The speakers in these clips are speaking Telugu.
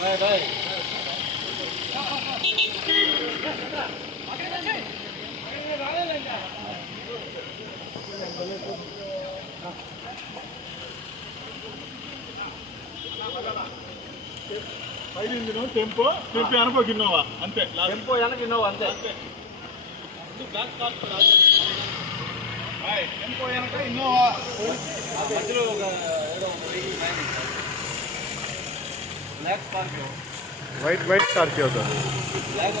Bye bye. పైన ఇంజిన్ టెంపో టెంపో అనుకోకి ఇన్నోవా అంతే టెంపో వెనక ఇన్నోవా అంతే టెంపో వెనక ఇన్నోవా మధ్యలో ఒక black Scorpio white white Scorpio sir black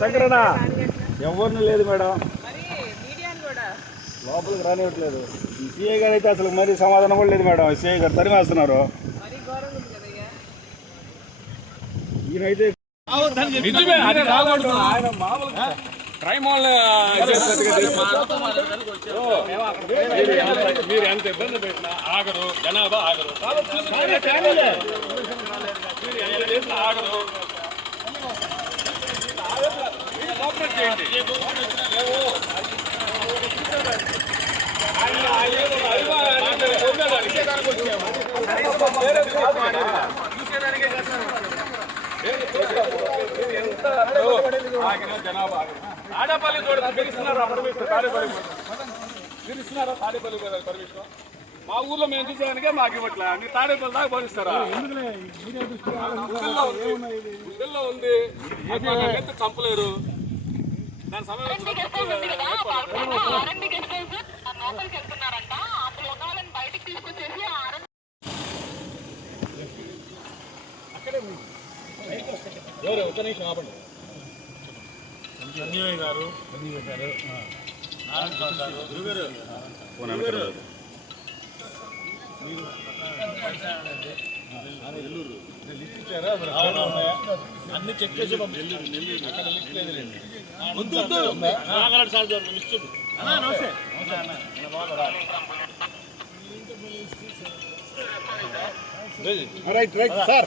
శంకరణ ఎవరిని లేదు మేడం. లోపలికి రానివ్వట్లేదు. సిఐ గారు అయితే అసలు మరి సమాధానం కూడా లేదు మేడం. సిఐ గారు తరిమేస్తున్నారు ఈయనైతే ఆయన మామూలుగా క్రైమ్ వాళ్ళు. మీరు ఎంత- ఇబ్బంది పెట్టినా ఆగరు జనాభా ఆగరు. ఆగరు మీరు కోఆపరేట్ చేయండి ఆయన ఏదో అభిమానాన్ని పొందేదానికి చూసేదానికే చేస్తారు ఆగిన జనాభా ఆగిన. తాడేపల్లి చూడ పిలుస్తున్నారా పర్మిషన్ తాడేపల్లి పిలుస్తున్నారా తాడేపల్లి పర్మిషన్ మా ఊర్లో మేము చూసేదానికే మాకు ఇవ్వట్లే. నీ తాడేపల్లి దాకా భరిస్తారా గుండెల్లో ఉంది. చంపలేరు. దాని సమయం ఎవరు? ఒక నిమిషం ఆపండి. సంజయ్ గారు. గారు. గురుగారు. గురుగారు. అన్ని చెక్ చేసి నమస్తే right right sir